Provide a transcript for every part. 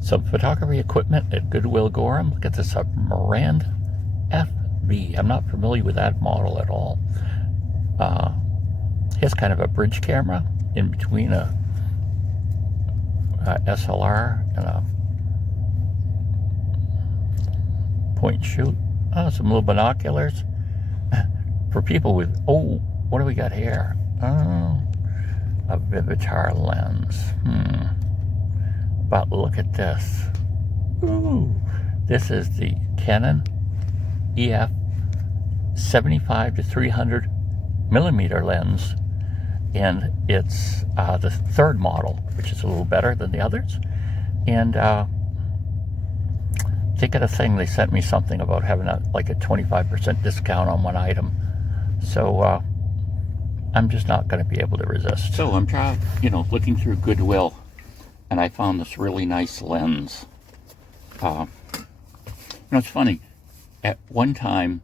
Some photography equipment at Goodwill Gorham. Look at this, a Marand FB. I'm not familiar with that model at all. Here's kind of a bridge camera in between a SLR and a point and shoot. Oh, some little binoculars for people with, oh, what do we got here? Oh, a Vivitar lens. But look at this. Ooh, this is the Canon EF 75 to 300 millimeter lens, and it's the third model, which is a little better than the others. And they got a thing, they sent me something about having like a 25% discount on one item. So I'm just not going to be able to resist. So I'm trying, looking through Goodwill, and I found this really nice lens. It's funny. At one time,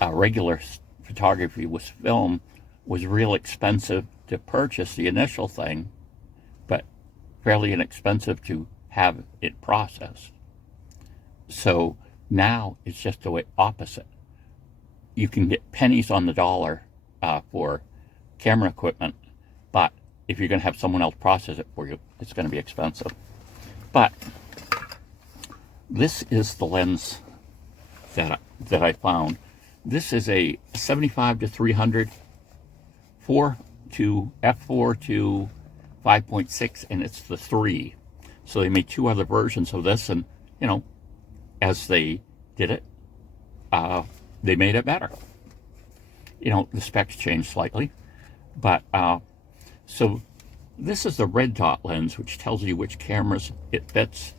regular photography film was real expensive to purchase, the initial thing, but fairly inexpensive to have it processed. So now it's just the way opposite. You can get pennies on the dollar for camera equipment, but if you're going to have someone else process it for you, it's going to be expensive. But this is the lens that I found. This is a 75 to 300 f4 to 5.6, and it's the 3. So they made two other versions of this, and as they did it, they made it better. The specs changed slightly, but so this is the red dot lens, which tells you which cameras it fits.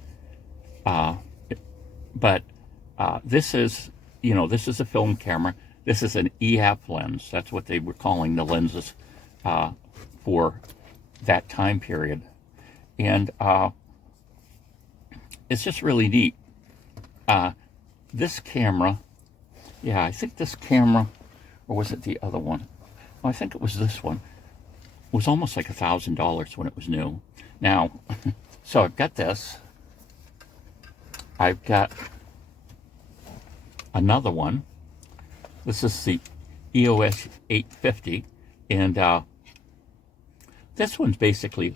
But this is, this is a film camera. This is an EF lens. That's what they were calling the lenses for that time period. And it's just really neat. This camera, yeah, I think this camera, or was it the other one? Well, I think it was this one. It was almost like $1,000 when it was new. Now, so I've got this. I've got another one. This is the EOS 850, and this one's basically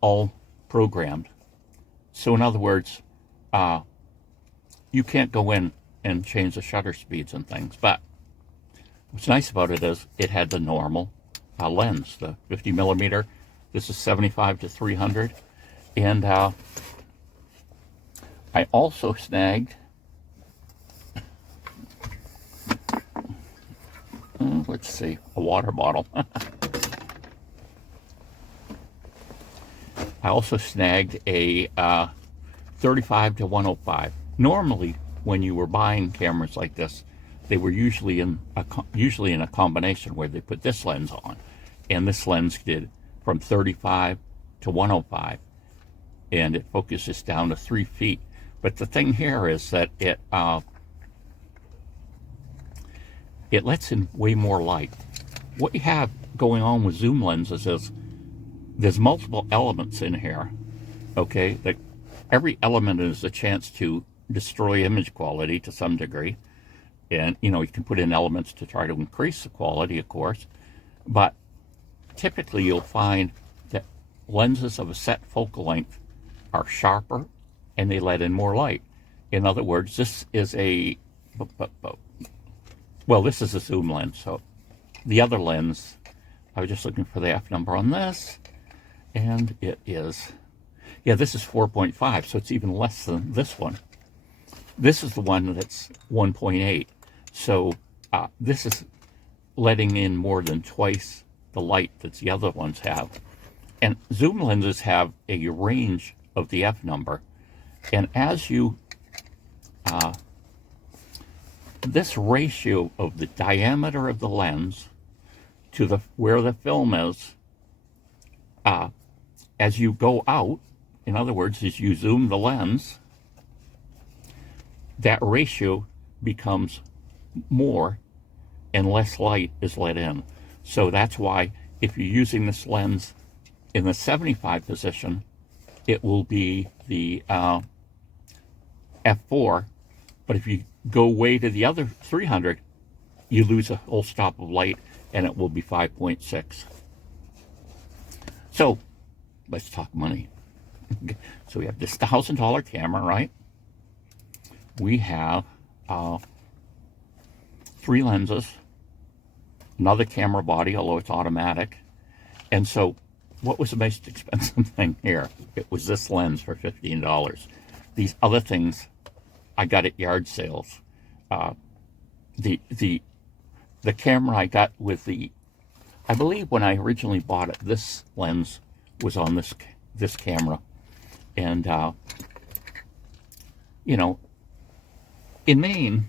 all programmed. So in other words, you can't go in and change the shutter speeds and things, but what's nice about it is it had the normal lens, the 50 millimeter. This is 75 to 300, and I also snagged, let's see, a water bottle. I also snagged a 35 to 105. Normally, when you were buying cameras like this, they were usually in a combination where they put this lens on, and this lens did from 35 to 105, and it focuses down to 3 feet. But the thing here is that it lets in way more light. What you have going on with zoom lenses is there's multiple elements in here, okay? That every element is a chance to destroy image quality to some degree. And, you can put in elements to try to increase the quality, of course. But typically you'll find that lenses of a set focal length are sharper and they let in more light. In other words, this is this is a zoom lens. So the other lens, I was just looking for the F number on this, and it is, yeah, this is 4.5, so it's even less than this one. This is the one that's 1.8. So this is letting in more than twice the light that the other ones have. And zoom lenses have a range of the F number. And as you, this ratio of the diameter of the lens to where the film is, as you go out, in other words, as you zoom the lens, that ratio becomes more and less light is let in. So that's why if you're using this lens in the 75 position, it will be the f4. But if you go way to the other 300, you lose a whole stop of light, and it will be 5.6. So let's talk money. So we have this $1,000 camera, right? We have 3 lenses, another camera body, although it's automatic. And so what was the most expensive thing here? It was this lens for $15. These other things I got at yard sales. The camera I got with I believe when I originally bought it, this lens was on this camera. And, you know, in Maine,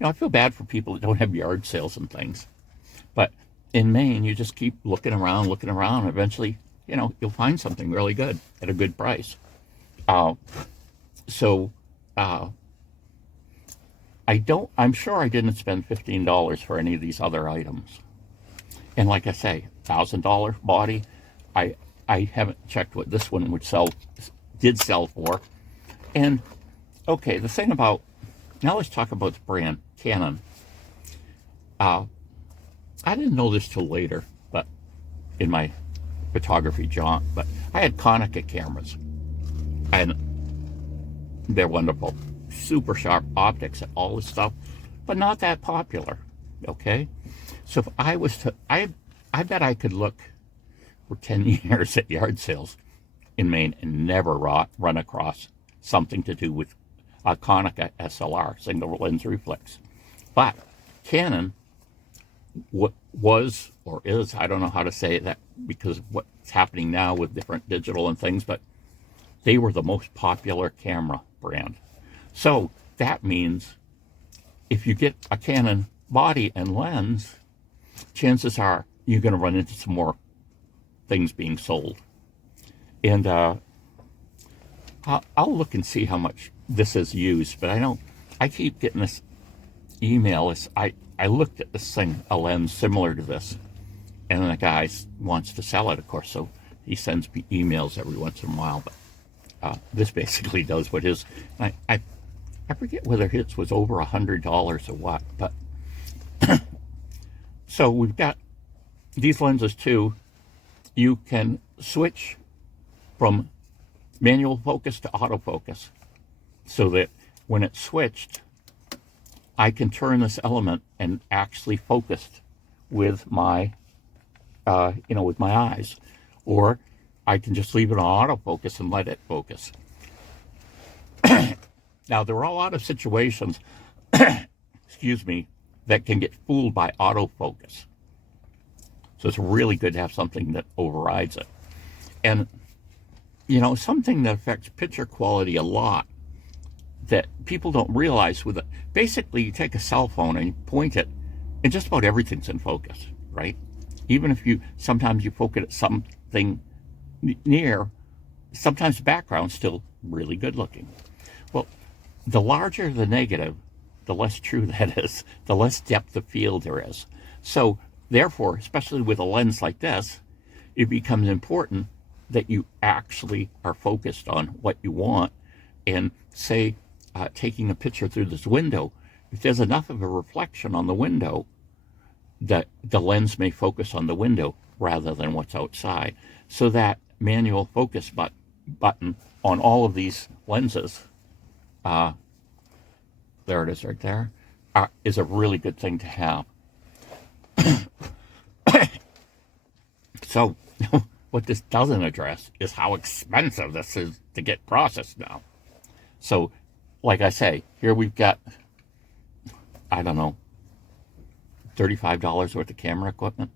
I feel bad for people that don't have yard sales and things. But in Maine, you just keep looking around. Eventually, you'll find something really good at a good price. I'm sure I didn't spend $15 for any of these other items. And like I say, $1,000 body. I haven't checked what this one did sell for. And okay, the thing about, now let's talk about the brand, Canon. I didn't know this till later, but in my photography jaunt, but I had Konica cameras, and they're wonderful. Super sharp optics and all this stuff, but not that popular, okay? So if I was to, I bet I could look for 10 years at yard sales in Maine and never run across something to do with a Konica SLR, single lens reflex. But Canon was or is, I don't know how to say that because of what's happening now with different digital and things, but they were the most popular camera brand. So that means if you get a Canon body and lens, chances are you're going to run into some more things being sold. And I'll look and see how much this is used, but I keep getting this email. I looked at this thing, a lens similar to this, and the guy wants to sell it, of course, so he sends me emails every once in a while, but this basically does what his, I forget whether his was over $100 or what, but so we've got these lenses too. You can switch from manual focus to autofocus so that when it's switched, I can turn this element and actually focus with my, with my eyes, or I can just leave it on autofocus and let it focus. Now, there are a lot of situations, excuse me, that can get fooled by autofocus. So it's really good to have something that overrides it. And, something that affects picture quality a lot that people don't realize with it. Basically, you take a cell phone and you point it, and just about everything's in focus, right? Even if sometimes you focus at something near, sometimes the background's still really good looking. Well, the larger the negative, the less true that is, the less depth of field there is. So therefore, especially with a lens like this, it becomes important that you actually are focused on what you want. And say, taking a picture through this window, if there's enough of a reflection on the window, that the lens may focus on the window rather than what's outside. So that manual focus button on all of these lenses, there it is right there, is a really good thing to have. So what this doesn't address is how expensive this is to get processed now. So like I say, here we've got, I don't know, $35 worth of camera equipment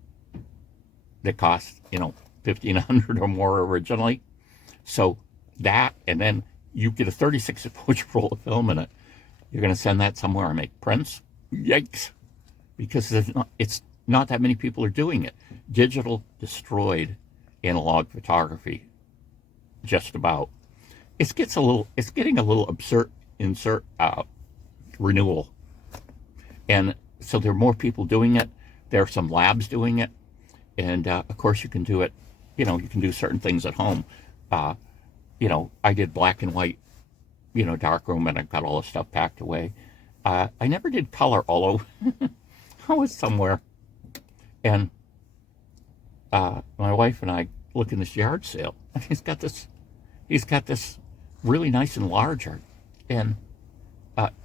that cost, $1,500 or more originally. So that, and then you get a 36-inch roll of film in it. You're going to send that somewhere and make prints? Yikes. Because it's not that many people are doing it. Digital destroyed analog photography, just about. It's getting a little absurd renewal. And so there are more people doing it. There are some labs doing it. And of course you can do it, you can do certain things at home. Uh, I did black and white, darkroom, and I got all the stuff packed away. I never did color, although I was somewhere, and my wife and I look in this yard sale, and he's got this really nice enlarger, and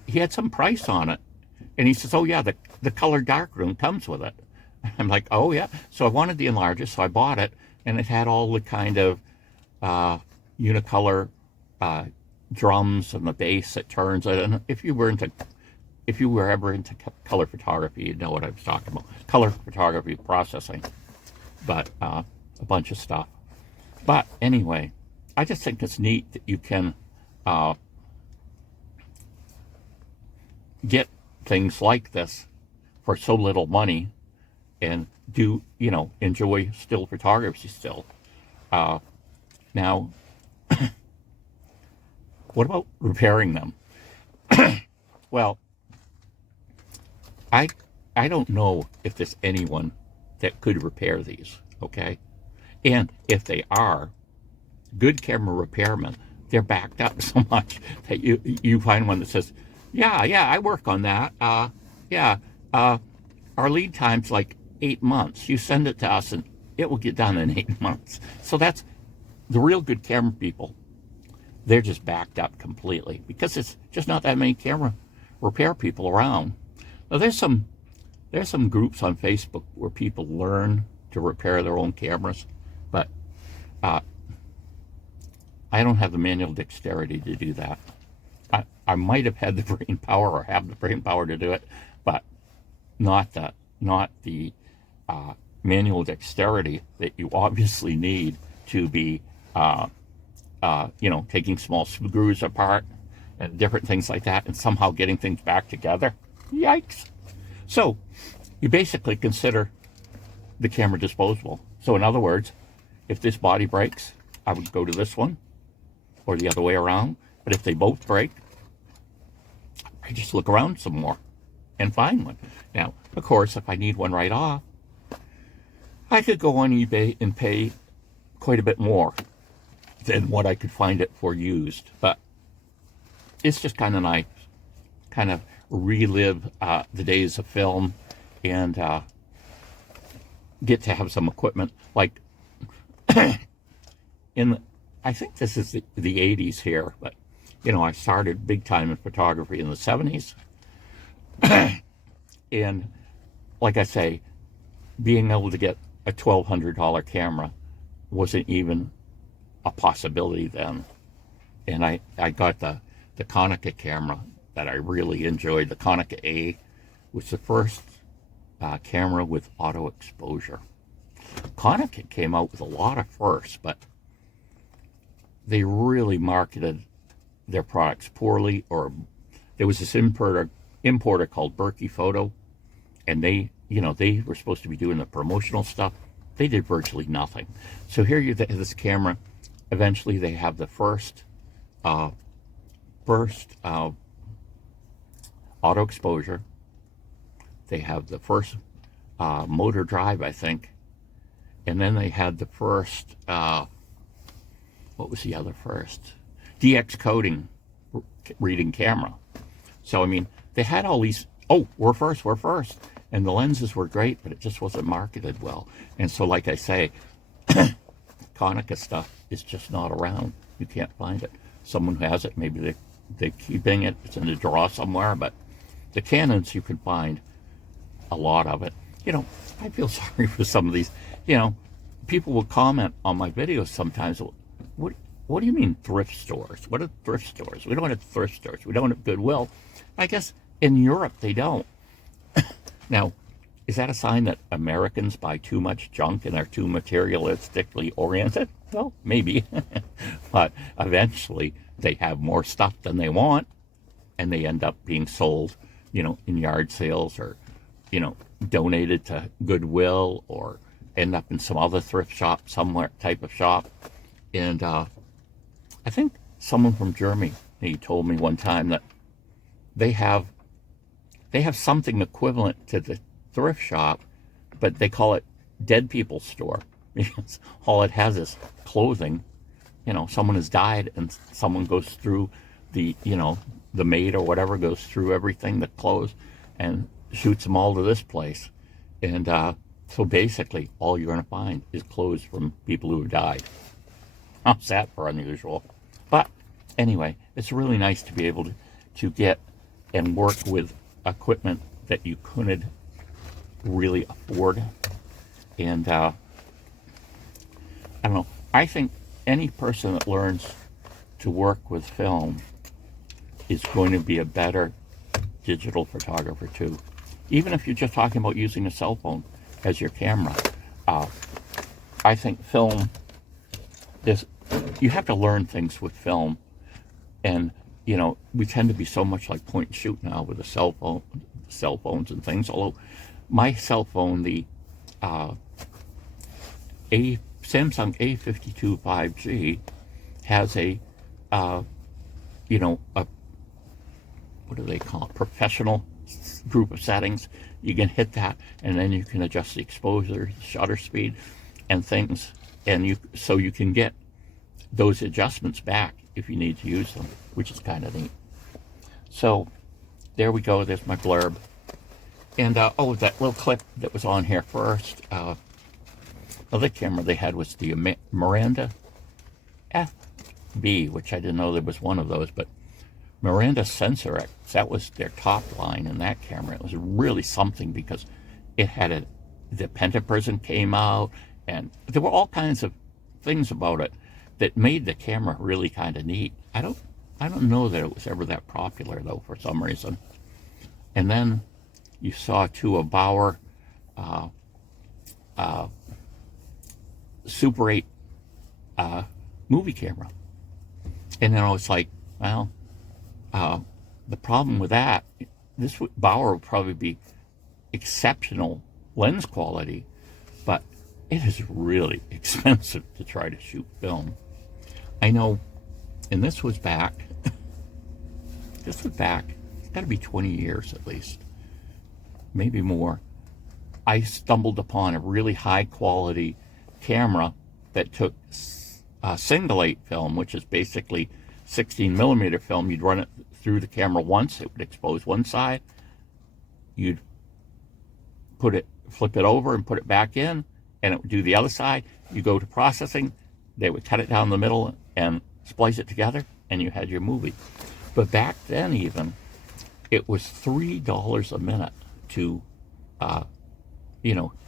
he had some price on it, and he says, "Oh yeah, the color darkroom comes with it." I'm like, "Oh yeah." So I wanted the enlarger, so I bought it, and it had all the kind of unicolor drums and the bass that turns it. And if you were ever into color photography, you'd know what I was talking about. Color photography processing, but a bunch of stuff. But anyway, I just think it's neat that you can get things like this for so little money and do, enjoy still photography still. Now, what about repairing them? Well, I don't know if there's anyone that could repair these, okay? And if they are, good camera repairmen, they're backed up so much that you find one that says, yeah, I work on that. Our lead time's like 8 months. You send it to us and it will get done in 8 months. So that's the real good camera people. They're just backed up completely because it's just not that many camera repair people around. Now there's some groups on Facebook where people learn to repair their own cameras, but I don't have the manual dexterity to do that. I might have had the brain power or have the brain power to do it, but not the manual dexterity that you obviously need to be, taking small screws apart and different things like that and somehow getting things back together. Yikes. So you basically consider the camera disposable. So in other words, if this body breaks, I would go to this one or the other way around. But if they both break, I just look around some more and find one. Now, of course, if I need one right off, I could go on eBay and pay quite a bit more than what I could find it for used. But it's just kind of nice, kind of relive the days of film and get to have some equipment. Like I think this is the 80s here, but I started big time in photography in the 70s. And like I say, being able to get a $1,200 camera wasn't even a possibility then. And I got the Konica camera that I really enjoyed. The Konica A was the first camera with auto exposure. Konica came out with a lot of firsts, but they really marketed their products poorly. Or there was this importer called Berkey Photo, and they were supposed to be doing the promotional stuff. They did virtually nothing. So here you have this camera. Eventually, they have the first auto exposure. They have the first motor drive, I think, and then they had the first. What was the other first? DX coding reading camera. So I mean, they had all these. Oh, we're first. And the lenses were great, but it just wasn't marketed well. And so, like I say, Konica stuff is just not around. You can't find it. Someone who has it, maybe they're keeping it. It's in a drawer somewhere. But the Canons, you can find a lot of it. I feel sorry for some of these. People will comment on my videos sometimes. What do you mean thrift stores? What are thrift stores? We don't have thrift stores. We don't have Goodwill. I guess in Europe they don't. Now, is that a sign that Americans buy too much junk and are too materialistically oriented? Well, maybe. But eventually they have more stuff than they want, and they end up being sold, in yard sales or, donated to Goodwill or end up in some other thrift shop, somewhere type of shop. And I think someone from Germany told me one time that they have something equivalent to the thrift shop, but they call it dead people's store, because all it has is clothing. Someone has died, and someone goes through the maid or whatever goes through everything, the clothes, and shoots them all to this place. And so basically all you're going to find is clothes from people who have died. How's that for unusual? But anyway, it's really nice to be able to get and work with equipment that you couldn't really afford. And I don't know, I think any person that learns to work with film is going to be a better digital photographer too. Even if you're just talking about using a cell phone as your camera. I think film is, you have to learn things with film. And, we tend to be so much like point and shoot now with the cell phones and things. Although my cell phone, the Samsung A52 5G, has a what do they call it? Professional group of settings. You can hit that, and then you can adjust the exposure, shutter speed, and things. And so you can get those adjustments back if you need to use them, which is kind of neat. So there we go. There's my blurb. And that little clip that was on here first. Other camera they had was the Miranda FB, which I didn't know there was one of those, but Miranda Sensor X, that was their top line in that camera. It was really something because it had the pentaprism came out, and there were all kinds of things about it that made the camera really kind of neat. I don't know that it was ever that popular though, for some reason. And then you saw too a Bauer Super 8 movie camera, and it's like, well, the problem with that, Bauer would probably be exceptional lens quality, but it is really expensive to try to shoot film. I know, and this was back, it's got to be 20 years at least, maybe more. I stumbled upon a really high quality camera that took single 8 film, which is basically 16 millimeter film. You'd run it through the camera once, it would expose one side, you'd flip it over and put it back in, and it would do the other side. You go to processing, they would cut it down the middle and splice it together, and you had your movie. But back then even, it was $3 a minute to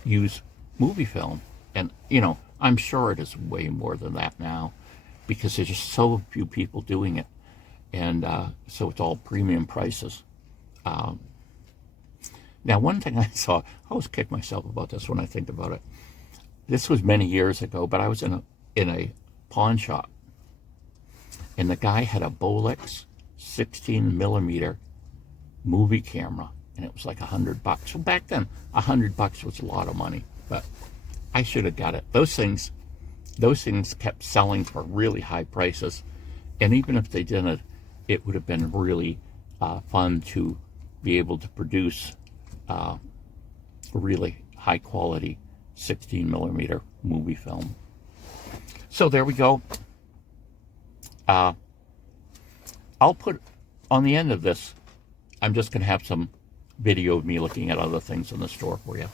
use movie film. And I'm sure it is way more than that now, because there's just so few people doing it, and so it's all premium prices. Now, one thing I saw, I always kick myself about this when I think about it. This was many years ago, but I was in a pawn shop, and the guy had a Bolex 16 millimeter movie camera, and it was like $100. So back then, $100 was a lot of money, but I should have got it. Those things kept selling for really high prices, and even if they didn't, it would have been really fun to be able to produce really high quality 16 millimeter movie film. So there we go. I'll put on the end of this, I'm just going to have some video of me looking at other things in the store for you.